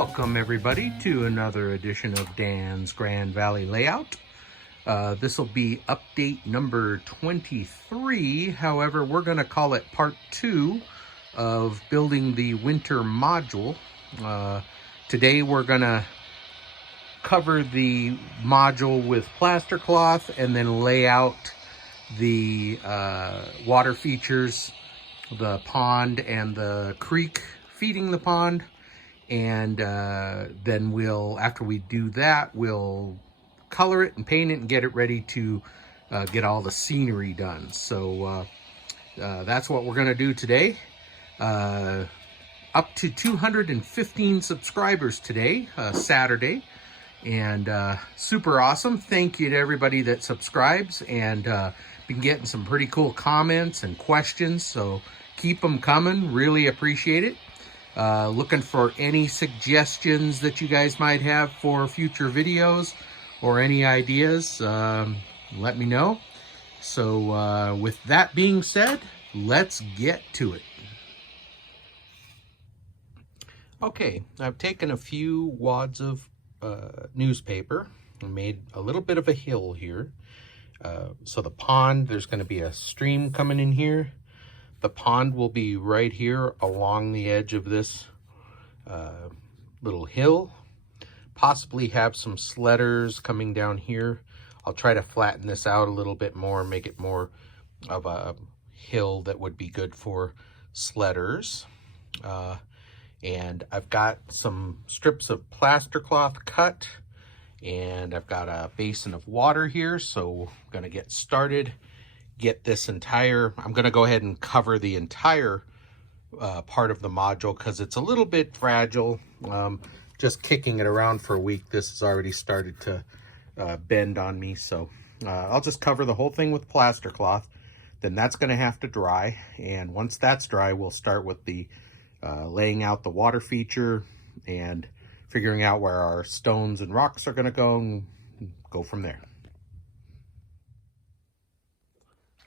Welcome everybody to another edition of Dan's Grand Valley Layout. This will be update number 23. However, we're going to call it part 2 of building the winter module. Today we're going to cover the module with plaster cloth and then lay out the water features, the pond and the creek feeding the pond. And then after we do that, we'll color it and paint it and get it ready to get all the scenery done. So that's what we're going to do today. Up to 215 subscribers today, Saturday. And super awesome. Thank you to everybody that subscribes. And been getting some pretty cool comments and questions. So keep them coming. Really appreciate it. Looking for any suggestions that you guys might have for future videos or any ideas, let me know. So with that being said, let's get to it. Okay, I've taken a few wads of newspaper and made a little bit of a hill here. So the pond, there's going to be a stream coming in here. The pond will be right here along the edge of this little hill. Possibly have some sledders coming down here. I'll try to flatten this out a little bit more, make it more of a hill that would be good for sledders. And I've got some strips of plaster cloth cut, and I've got a basin of water here, so I'm gonna get started. Get this entire, I'm going to go ahead and cover the entire part of the module because it's a little bit fragile. Just kicking it around for a week, this has already started to bend on me. So I'll just cover the whole thing with plaster cloth. Then that's going to have to dry. And once that's dry, we'll start with the laying out the water feature and figuring out where our stones and rocks are going to go and go from there.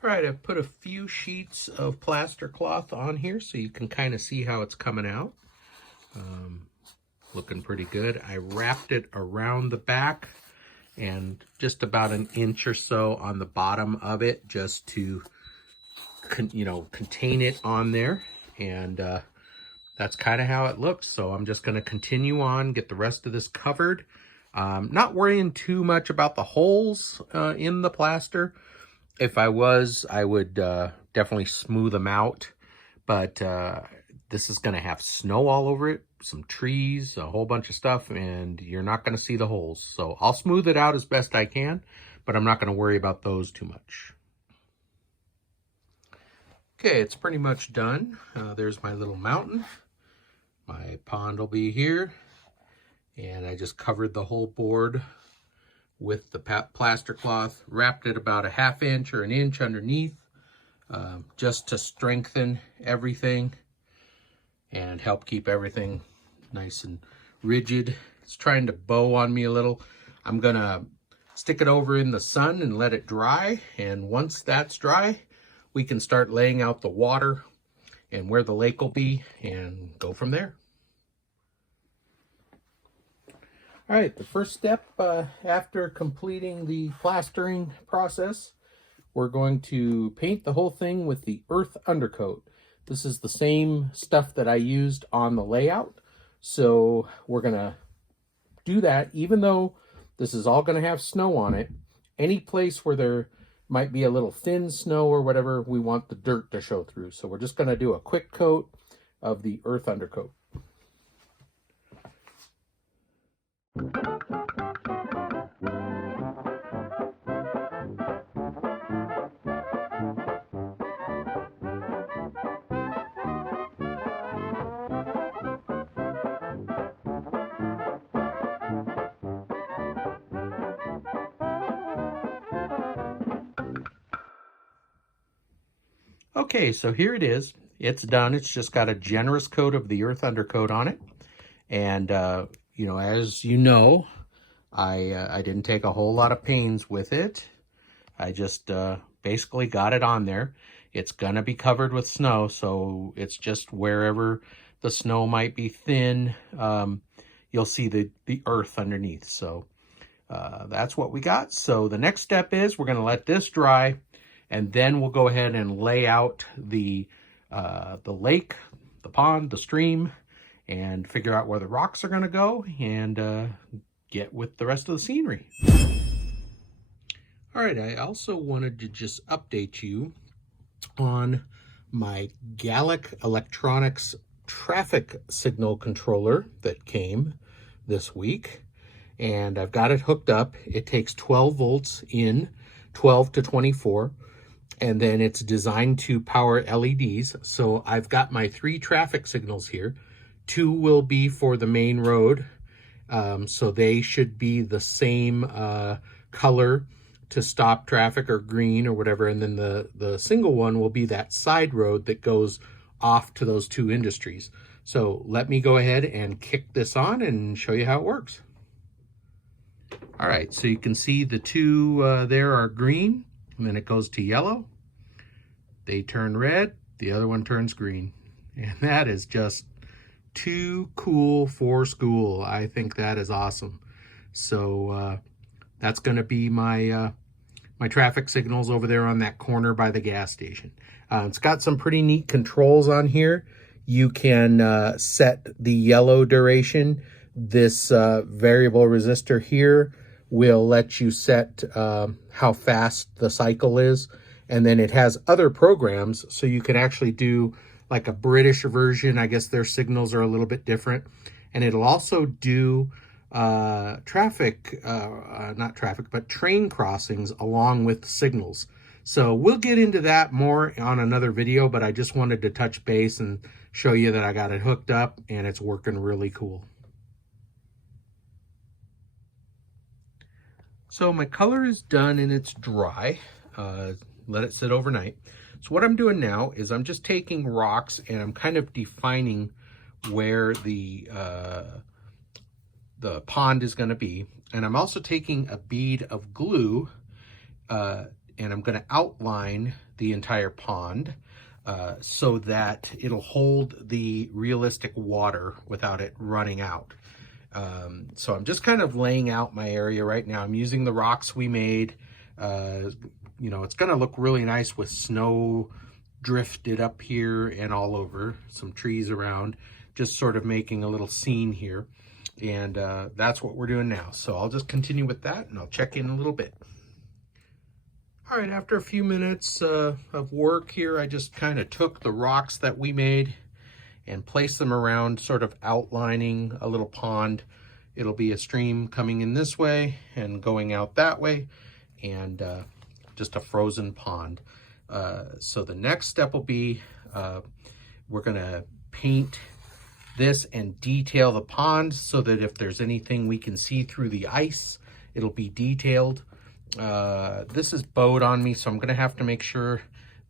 All right, I've put a few sheets of plaster cloth on here so you can kind of see how it's coming out. Looking pretty good. I wrapped it around the back and just about an inch or so on the bottom of it just to, contain it on there. And that's kind of how it looks. So I'm just going to continue on, get the rest of this covered. Not worrying too much about the holes in the plaster. If I was, I would definitely smooth them out, but this is going to have snow all over it, some trees, a whole bunch of stuff, and you're not going to see the holes. So I'll smooth it out as best I can, but I'm not going to worry about those too much. Okay, it's pretty much done. There's my little mountain. My pond will be here, and I just covered the whole board with the plaster cloth, wrapped it about a ½ inch or an inch underneath, just to strengthen everything and help keep everything nice and rigid. It's trying to bow on me a little. I'm gonna stick it over in the sun and let it dry, and once that's dry, we can start laying out the water and where the lake will be and go from there. All right, the first step after completing the plastering process, we're going to paint the whole thing with the earth undercoat. This is the same stuff that I used on the layout. So we're gonna do that even though this is all gonna have snow on it. Any place where there might be a little thin snow or whatever, we want the dirt to show through. So we're just gonna do a quick coat of the earth undercoat. Okay, so here it is. It's done. It's just got a generous coat of the earth undercoat on it. And, as you know, I didn't take a whole lot of pains with it. I just basically got it on there. It's going to be covered with snow, so it's just wherever the snow might be thin. you'll see the earth underneath. So that's what we got. So the next step is we're going to let this dry, and then we'll go ahead and lay out the lake, the pond, the stream, and figure out where the rocks are going to go, and get with the rest of the scenery. All right, I also wanted to just update you on my Gallic Electronics traffic signal controller that came this week, and I've got it hooked up. It takes 12 volts in, 12 to 24, and then it's designed to power LEDs. So I've got my 3 traffic signals here. 2 will be for the main road, so they should be the same color to stop traffic, or green or whatever, and then the single one will be that side road that goes off to those 2 industries. So let me go ahead and kick this on and show you how it works. All right, so you can see the 2 there are green, and then it goes to yellow. They turn red, the other one turns green. And that is just too cool for school. I think that is awesome. So that's gonna be my my traffic signals over there on that corner by the gas station. It's got some pretty neat controls on here. You can set the yellow duration. This variable resistor here will let you set how fast the cycle is. And then it has other programs, so you can actually do like a British version. I guess their signals are a little bit different. And it'll also do not traffic, but train crossings along with signals. So we'll get into that more on another video, but I just wanted to touch base and show you that I got it hooked up and it's working really cool. So my color is done and it's dry. Let it sit overnight. So what I'm doing now is I'm just taking rocks and I'm kind of defining where the pond is going to be. And I'm also taking a bead of glue and I'm going to outline the entire pond so that it'll hold the realistic water without it running out. So I'm just kind of laying out my area right now. I'm using the rocks we made. You know, it's going to look really nice with snow drifted up here and all over, some trees around, just sort of making a little scene here. And that's what we're doing now. So I'll just continue with that and I'll check in a little bit. All right, after a few minutes of work here, I just kind of took the rocks that we made and placed them around, sort of outlining a little pond. It'll be a stream coming in this way and going out that way, and just a frozen pond. So the next step will be we're gonna paint this and detail the pond so that if there's anything we can see through the ice, it'll be detailed. This is bowed on me, so I'm gonna have to make sure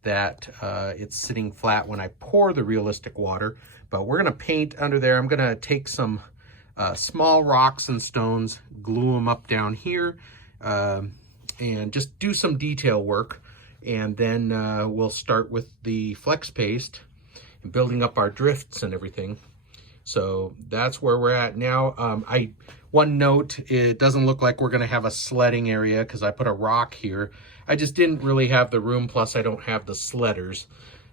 that it's sitting flat when I pour the realistic water, but we're gonna paint under there. I'm gonna take some small rocks and stones, glue them up down here, and just do some detail work. And then we'll start with the flex paste and building up our drifts and everything. So that's where we're at now. One note, it doesn't look like we're gonna have a sledding area because I put a rock here. I just didn't really have the room, plus I don't have the sledders.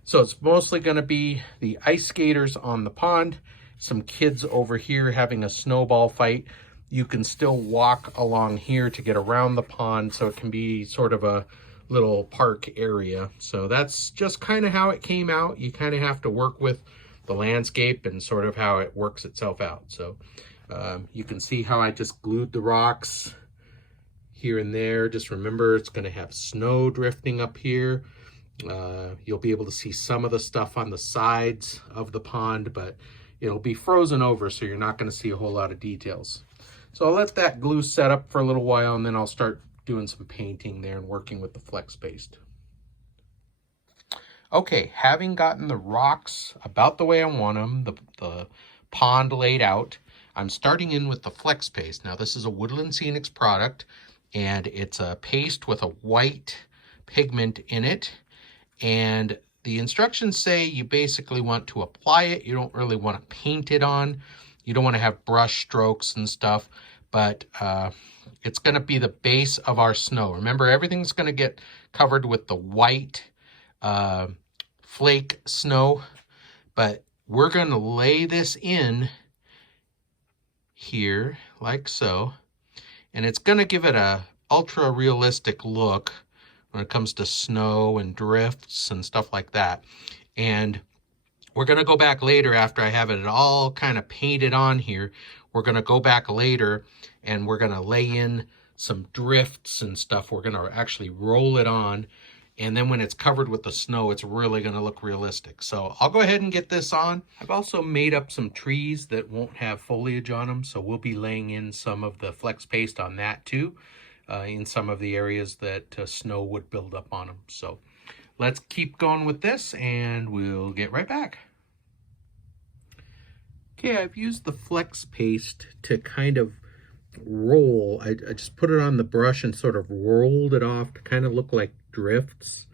So it's mostly gonna be the ice skaters on the pond, some kids over here having a snowball fight. You can still walk along here to get around the pond, so it can be sort of a little park area. So that's just kind of how it came out. You kind of have to work with the landscape and sort of how it works itself out. So you can see how I just glued the rocks here and there. Just remember, it's going to have snow drifting up here. You'll be able to see some of the stuff on the sides of the pond, but it'll be frozen over, so you're not going to see a whole lot of details. So I'll let that glue set up for a little while, and then I'll start doing some painting there and working with the flex paste. Okay, having gotten the rocks about the way I want them, the pond laid out, I'm starting in with the flex paste. Now this is a Woodland Scenics product, and it's a paste with a white pigment in it. And the instructions say you basically want to apply it. You don't really want to paint it on. You don't want to have brush strokes and stuff, but it's going to be the base of our snow. Remember, everything's going to get covered with the white flake snow, but we're going to lay this in here like so, and it's going to give it a ultra realistic look when it comes to snow and drifts and stuff like that. And we're going to go back later after I have it all kind of painted on here. We're going to go back later and we're going to lay in some drifts and stuff. We're going to actually roll it on. And then when it's covered with the snow, it's really going to look realistic. So I'll go ahead and get this on. I've also made up some trees that won't have foliage on them. So we'll be laying in some of the flex paste on that too, in some of the areas that snow would build up on them. So let's keep going with this and we'll get right back. Okay, I've used the flex paste to kind of roll. I just put it on the brush and sort of rolled it off to kind of look like drifts.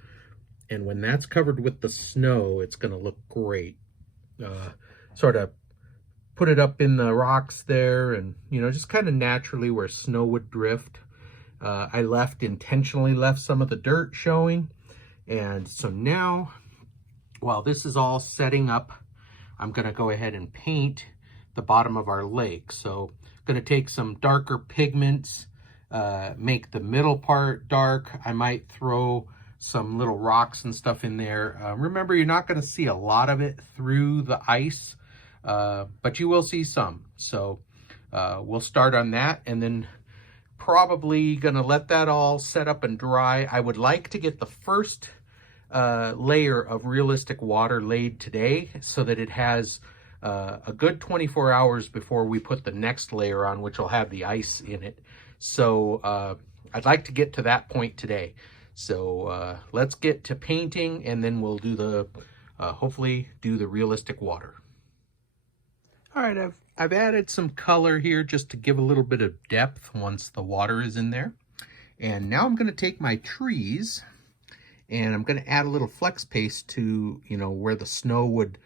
And when that's covered with the snow, it's going to look great. Sort of put it up in the rocks there and, you know, just kind of naturally where snow would drift. I intentionally left some of the dirt showing. And so now, while this is all setting up, I'm going to go ahead and paint the bottom of our lake. So I'm going to take some darker pigments, make the middle part dark. I might throw some little rocks and stuff in there. Remember, you're not going to see a lot of it through the ice, but you will see some. So we'll start on that, and then probably going to let that all set up and dry. I would like to get the first layer of realistic water laid today so that it has a good 24 hours before we put the next layer on, which will have the ice in it. So I'd like to get to that point today. So let's get to painting, and then we'll do the hopefully do the realistic water. All right, I've added some color here just to give a little bit of depth once the water is in there. And now I'm going to take my trees and I'm going to add a little flex paste to, you know, where the snow would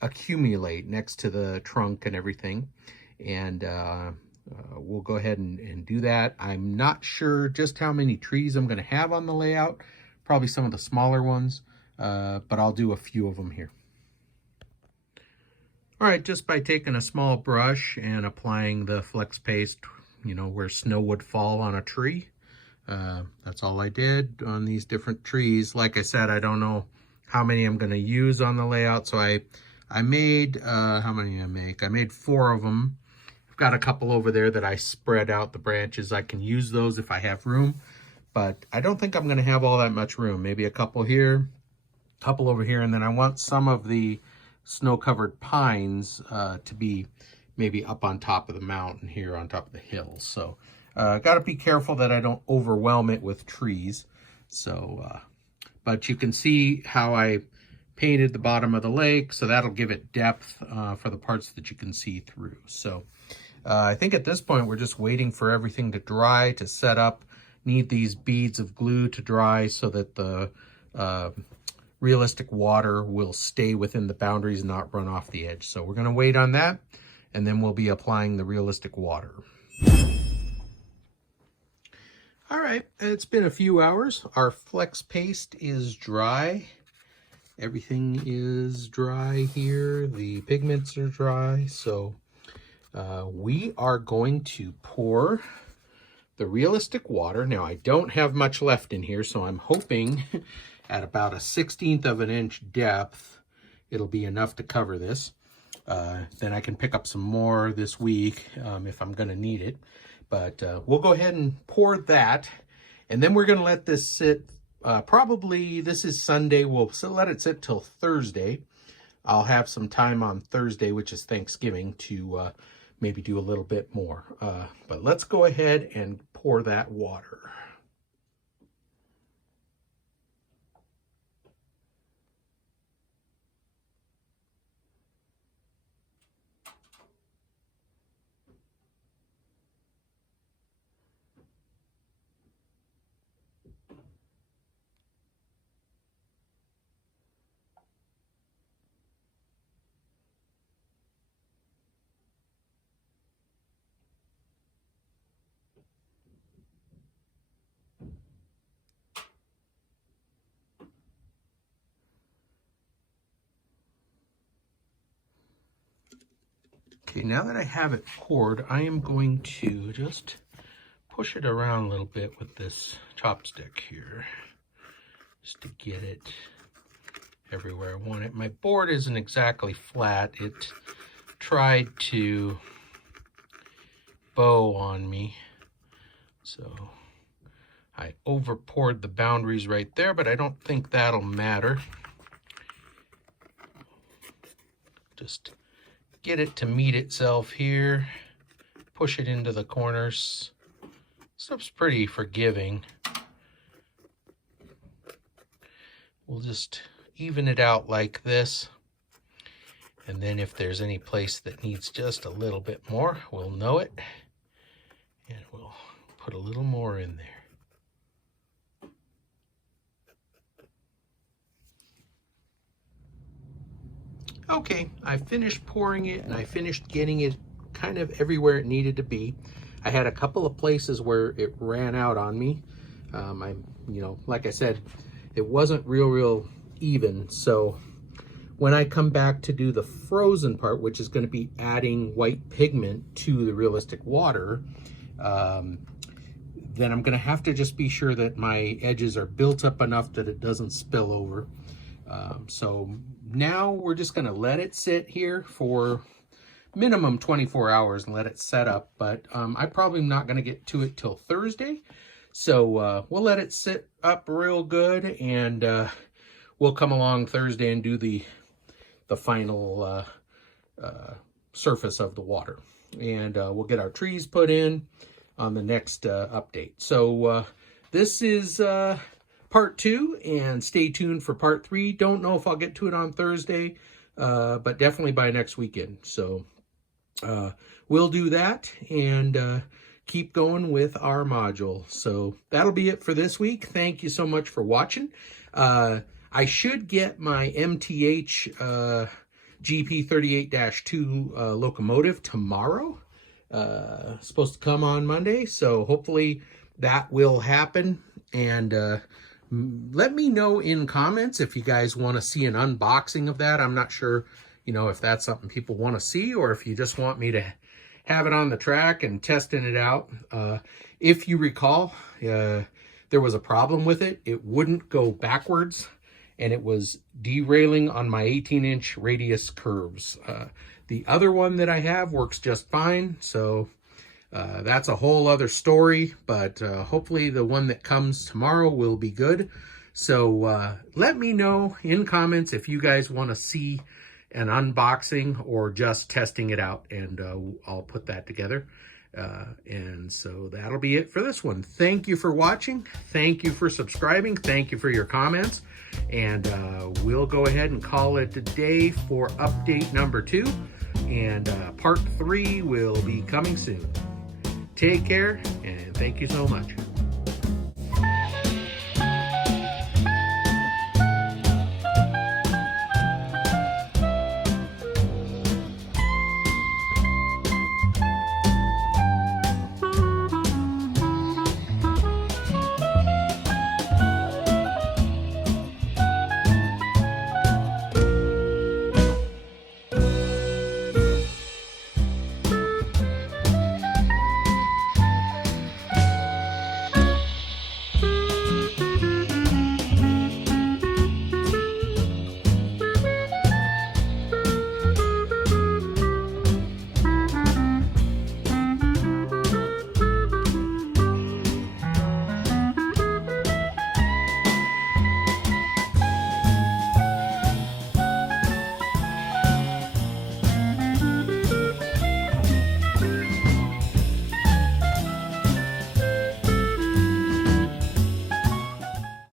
accumulate next to the trunk and everything. And we'll go ahead and do that. I'm not sure just how many trees I'm going to have on the layout. Probably some of the smaller ones, but I'll do a few of them here. All right, just by taking a small brush and applying the flex paste, you know, where snow would fall on a tree. That's all I did on these different trees. Like I said, I don't know how many I'm going to use on the layout. So I made, how many did I make? I made 4 of them. I've got a couple over there that I spread out the branches. I can use those if I have room, but I don't think I'm going to have all that much room. Maybe a couple here, a couple over here, and then I want some of the snow-covered pines to be maybe up on top of the mountain here on top of the hills. So got to be careful that I don't overwhelm it with trees. So, but you can see how I painted the bottom of the lake, so that'll give it depth for the parts that you can see through. So I think at this point we're just waiting for everything to dry, to set up. Need these beads of glue to dry so that the realistic water will stay within the boundaries and not run off the edge. So we're going to wait on that, and then we'll be applying the realistic water. All right, it's been a few hours. Our flex paste is dry. Everything is dry here. The pigments are dry. So we are going to pour the realistic water. Now, I don't have much left in here, so I'm hoping at about a 1/16 of an inch depth, it'll be enough to cover this. Then I can pick up some more this week if I'm going to need it. But we'll go ahead and pour that, and then we're going to let this sit. Probably, this is Sunday. We'll let it sit till Thursday. I'll have some time on Thursday, which is Thanksgiving, to maybe do a little bit more. But let's go ahead and pour that water. Okay, now that I have it poured, I am going to just push it around a little bit with this chopstick here, just to get it everywhere I want it. My board isn't exactly flat. It tried to bow on me, so I over poured the boundaries right there, but I don't think that'll matter. Just get it to meet itself here, push it into the corners. Stuff's pretty forgiving. We'll just even it out like this. And then if there's any place that needs just a little bit more, we'll know it. And we'll put a little more in there. Okay, I finished pouring it and I finished getting it kind of everywhere it needed to be. I had a couple of places where it ran out on me. Like I said, it wasn't real even. So when I come back to do the frozen part, which is going to be adding white pigment to the realistic water, then I'm going to have to just be sure that my edges are built up enough that it doesn't spill over. So now we're just going to let it sit here for minimum 24 hours and let it set up. But I'm probably not going to get to it till Thursday. So we'll let it sit up real good, and we'll come along Thursday and do the final surface of the water. And we'll get our trees put in on the next update. So this is part 2, and stay tuned for part 3. Don't know if I'll get to it on Thursday, but definitely by next weekend. So we'll do that and keep going with our module. So that'll be it for this week. Thank you so much for watching. I should get my MTH GP38-2 locomotive tomorrow. Supposed to come on Monday, so hopefully that will happen. And let me know in comments if you guys want to see an unboxing of that. I'm not sure, if that's something people want to see, or if you just want me to have it on the track and testing it out. If you recall, there was a problem with it. It wouldn't go backwards, and it was derailing on my 18-inch radius curves. The other one that I have works just fine, so that's a whole other story, but hopefully the one that comes tomorrow will be good. So let me know in comments if you guys want to see an unboxing or just testing it out, and I'll put that together. And so that'll be it for this one. Thank you for watching. Thank you for subscribing. Thank you for your comments. And we'll go ahead and call it a day for update number 2. And part 3 will be coming soon. Take care, and thank you so much.